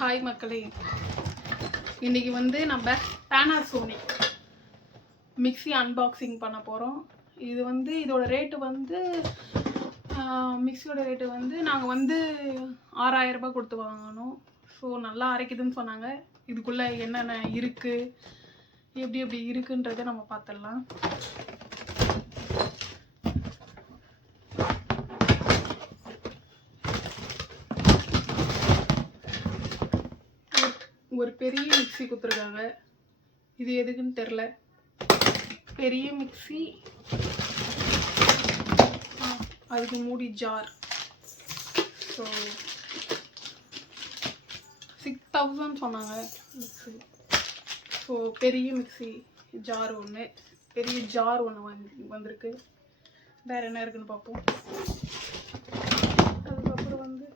Hi மக்களே, இன்றைக்கி வந்து நம்ம பேனாசோனிக் மிக்ஸி அன்பாக்சிங் பண்ண போகிறோம். இது வந்து இதோட ரேட்டு வந்து மிக்ஸியோட ரேட்டு வந்து நாங்கள் வந்து 6000 ரூபாய் கொடுத்து வாங்கினோம். ஸோ நல்லா அரைக்குதுன்னு சொன்னாங்க. இதுக்குள்ளே என்னென்ன இருக்குது, எப்படி எப்படி இருக்குன்றதை நம்ம பார்த்துடலாம். ஒரு பெரிய மிக்ஸி கொடுத்துருக்காங்க. இது எதுக்குன்னு தெரில. பெரிய மிக்ஸி, அதுக்கு மூடி ஜார். ஸோ 6000 சொன்னாங்க மிக்ஸி. ஸோ பெரிய மிக்ஸி ஜார் ஒன்று, பெரிய ஜார் ஒன்று வந்திருக்கு. வேறு என்ன இருக்குன்னு பார்ப்போம். அதுக்கப்புறம் வந்து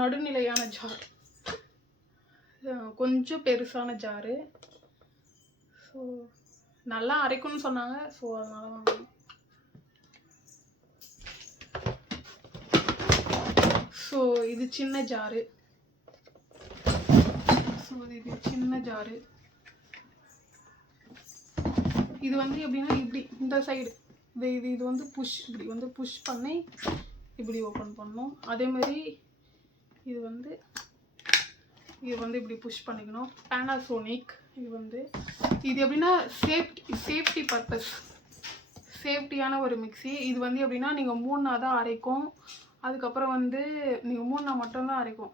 நடுநிலையான ஜார், கொஞ்சம் பெருசான ஜாரு. ஸோ நல்லா அரைக்கும்னு சொன்னாங்க. ஸோ அதனால வாங்கணும். ஸோ இது சின்ன ஜாரு. ஸோ இது சின்ன ஜாரு. இது வந்து எப்படின்னா இப்படி இந்த சைடு இது வந்து புஷ், இப்படி வந்து புஷ் பண்ணி இப்படி ஓப்பன் பண்ணணும். அதேமாதிரி இது வந்து இப்படி புஷ் பண்ணிக்கணும். பேனாசோனிக் இது எப்படின்னா சேஃப்டி பர்பஸ், சேஃப்டியான ஒரு மிக்ஸி. இது வந்து எப்படின்னா நீங்கள் மூணா தான் அரைக்கும். அதுக்கப்புறம் வந்து நீங்கள் மூணா மட்டும்தான் அரைக்கும்.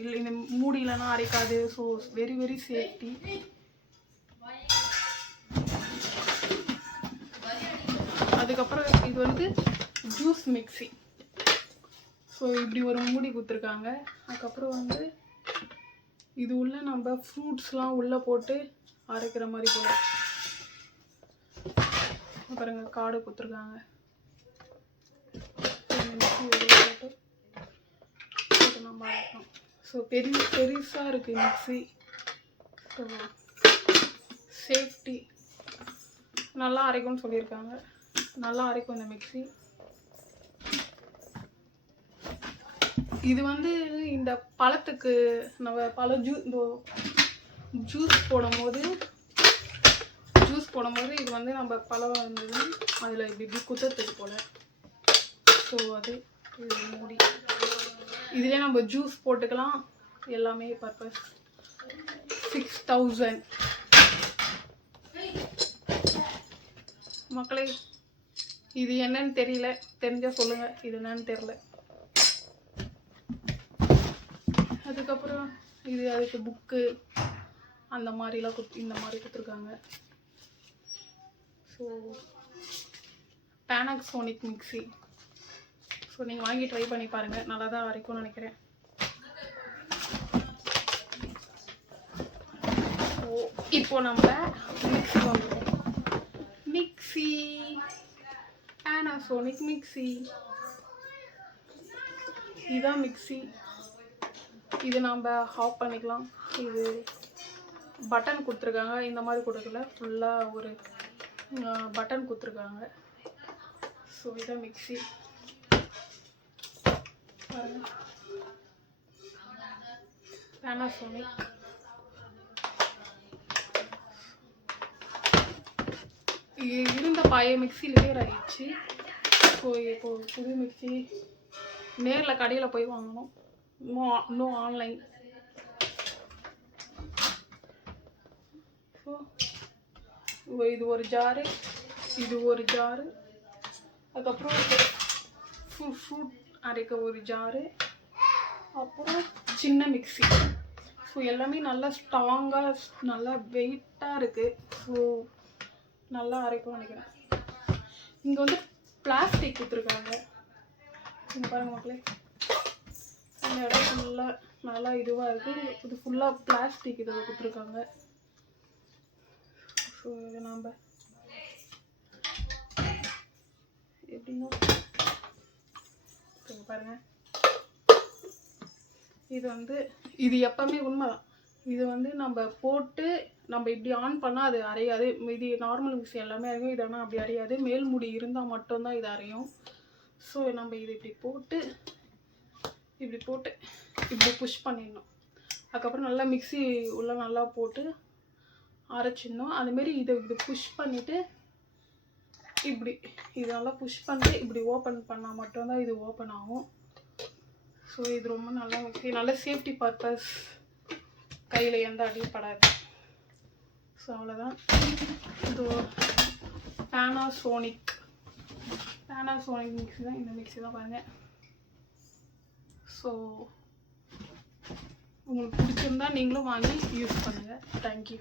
இல்லை இந்த மூடியிலனா அரைக்காது. So very very safety. அதுக்கப்புறம் இது வந்து ஜூஸ் மிக்ஸி. ஸோ இப்படி ஒரு மூடி கொடுத்துருக்காங்க. அதுக்கப்புறம் வந்து இது உள்ள நம்ம ஃப்ரூட்ஸ்லாம் உள்ளே போட்டு அரைக்கிற மாதிரி போல. பாருங்க, கார்டு கொடுத்துருக்காங்க. நம்ம அரைக்கணும். ஸோ பெருசாக இருக்குது மிக்ஸி. ஸோ சேஃப்டி, நல்லா அரைக்கும்னு சொல்லியிருக்காங்க. நல்லா அரைக்கும் இந்த மிக்ஸி. இது வந்து இந்த பழத்துக்கு நம்ம பழ ஜூஸ் போடும்போது இது வந்து நம்ம பழம் இருந்தது அதில் இப்படி குத்துறதுக்கு போல். ஸோ அது மூடி. இதிலே நம்ம ஜூஸ் போட்டுக்கலாம். எல்லாமே பர்பஸ். 6000 மக்களே. இது என்னன்னு தெரியல, தெரிஞ்சால் சொல்லுங்கள். இது என்னன்னு தெரில. அதுக்கப்புறம் இது அதுக்கு புக்கு அந்த மாதிரிலாம் இந்த மாதிரி கொடுத்துருக்காங்க. So Panasonic mixie. ஸோ நீங்கள் வாங்கி ட்ரை பண்ணி பாருங்கள். நல்லா தான் அரைக்கும்னு நினைக்கிறேன். ஸோ இப்போ நம்ம மிக்ஸி வந்துடும். Mixie, Panasonic mixie. இதுதான் மிக்ஸி. இது நம்ம ஆஃப் பண்ணிக்கலாம். இது பட்டன் கொடுத்துருக்காங்க. இந்த மாதிரி கொடுக்கல, ஃபுல்லாக ஒரு பட்டன் கொடுத்துருக்காங்க. ஸோ இதான் மிக்ஸி. பேனாசோனிக். இருந்த பழைய மிக்ஸி ரிப்பேர் ஆகிடுச்சு. ஸோ இப்போ புது மிக்ஸி நேரில் கடையில் போய் வாங்கணும். No online. ஸோ இது ஒரு ஜாரு, இது ஒரு ஜாரு. அதுக்கப்புறம் ஃப்ரூட் அரைக்க ஒரு ஜாரு. அப்புறம் சின்ன மிக்ஸி. ஸோ எல்லாமே நல்லா ஸ்ட்ராங்காக, நல்லா வெயிட்டாக இருக்குது. ஸோ நல்லா அரைக்கும்னு நினைக்கிறேன். இங்கே வந்து பிளாஸ்டிக் கொடுத்துருக்காங்க. இங்கே பாருங்க மக்களே, இந்த இடம் ஃபுல்லாக நல்லா இதுவாக இருக்குது. இது ஃபுல்லாக பிளாஸ்டிக் இதை கொடுத்துருக்காங்க. ஸோ இது நாம் எப்படின்னா பாருங்கள், இது எப்பவுமே உண்மைதான். இது வந்து நம்ம போட்டு நம்ம இப்படி ஆன் பண்ணால் அது அரையாது. இது நார்மல் மிக்ஸி எல்லாமே அரையும். இது ஆனால் அப்படி அரையாது. மேல் மூடி இருந்தால் மட்டும்தான் இது அரையும். ஸோ நம்ம இது இப்படி போட்டு இப்படி புஷ் பண்ணிடணும். அதுக்கப்புறம் நல்லா மிக்ஸி உள்ள நல்லா போட்டு அரைச்சிடணும். அதுமாரி இதை புஷ் பண்ணிவிட்டு இப்படி இது நல்லா புஷ் பண்ணிட்டு இப்படி ஓப்பன் பண்ணால் மட்டும்தான் இது ஓப்பன் ஆகும். ஸோ இது ரொம்ப நல்லா நல்ல சேஃப்டி பர்பஸ், கையில் எந்த அடியும் படாது. ஸோ அவ்வளோதான். இது பேனாசோனிக் மிக்ஸி தான். இந்த மிக்ஸி தான் பாருங்கள். ஸோ உங்களுக்கு பிடிச்சிருந்தா நீங்களும் வாங்கி யூஸ் பண்ணுங்கள். தேங்க்யூ.